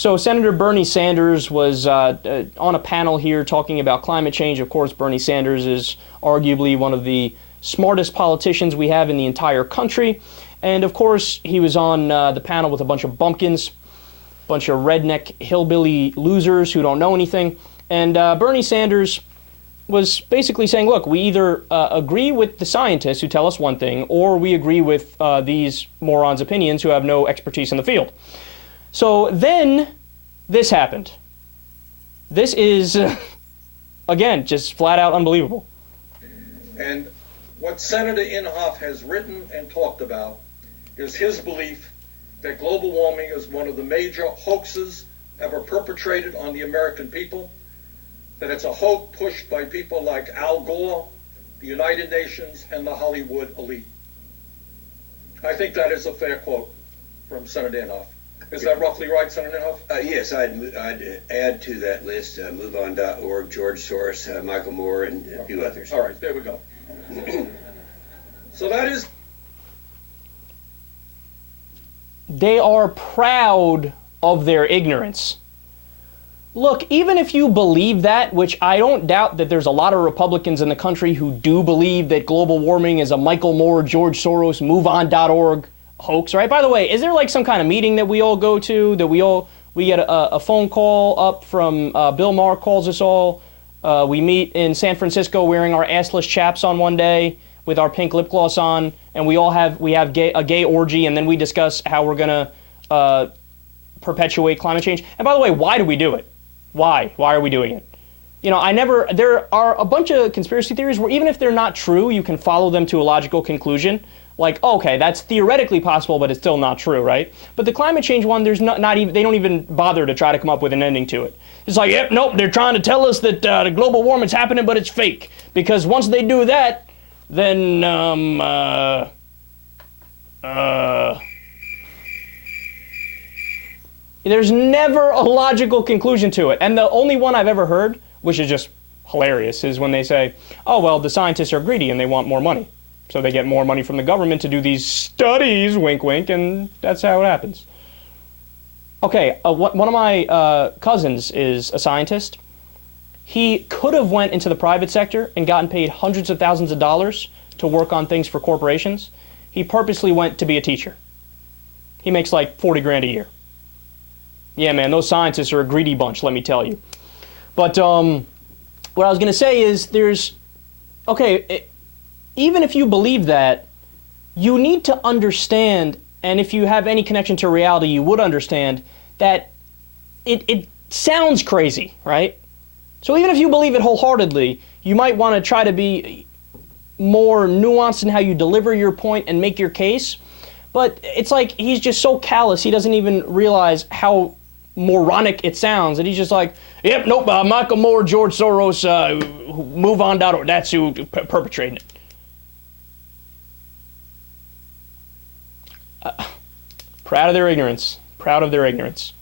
So Senator Bernie Sanders was on a panel here talking about climate change. Of course, Bernie Sanders is arguably one of the smartest politicians we have in the entire country. And of course, he was on the panel with a bunch of bumpkins, bunch of redneck hillbilly losers who don't know anything. And Bernie Sanders was basically saying, look, we either agree with the scientists who tell us one thing, or we agree with these morons' opinions who have no expertise in the field. So then this happened. This is, again, just flat out unbelievable. And what Senator Inhofe has written and talked about is his belief that global warming is one of the major hoaxes ever perpetrated on the American people, that it's a hoax pushed by people like Al Gore, the United Nations, and the Hollywood elite. I think that is a fair quote from Senator Inhofe. Is that roughly right, Senator Inhofe? Yes, I'd add to that list MoveOn.org, George Soros, Michael Moore, and a few others. All right, there we go. So that is... They are proud of their ignorance. Look, even if you believe that, which I don't doubt that there's a lot of Republicans in the country who do believe that global warming is a Michael Moore, George Soros, MoveOn.org hoax, right? By the way, is there like some kind of meeting that we all go to, that we get a phone call up from Bill Maher calls us all. We meet in San Francisco wearing our assless chaps on one day with our pink lip gloss on, and we have a gay orgy, and then we discuss how we're gonna perpetuate climate change. And by the way, why do we do it? Why? Why are we doing it? You know, there are a bunch of conspiracy theories where even if they're not true, you can follow them to a logical conclusion. Like, okay, that's theoretically possible, but it's still not true, right? But the climate change one, there's not even, they don't even bother to try to come up with an ending to it. It's like, yep, nope, they're trying to tell us that the global warming's happening, but it's fake. Because once they do that, then, there's never a logical conclusion to it. And the only one I've ever heard, which is just hilarious, is when they say, oh, well, the scientists are greedy and they want more money. So they get more money from the government to do these studies, wink, wink, and that's how it happens. Okay, one of my cousins is a scientist. He could have went into the private sector and gotten paid hundreds of thousands of dollars to work on things for corporations. He purposely went to be a teacher. He makes like 40 grand a year. Yeah, man, those scientists are a greedy bunch, let me tell you. But what I was going to say is even if you believe that, you need to understand, and if you have any connection to reality, you would understand that it sounds crazy, right? So even if you believe it wholeheartedly, you might want to try to be more nuanced in how you deliver your point and make your case. But it's like he's just so callous, he doesn't even realize how moronic it sounds, and he's just like, yep, nope, Michael Moore, George Soros, MoveOn.org, that's who perpetrating it. Proud of their ignorance. Proud of their ignorance.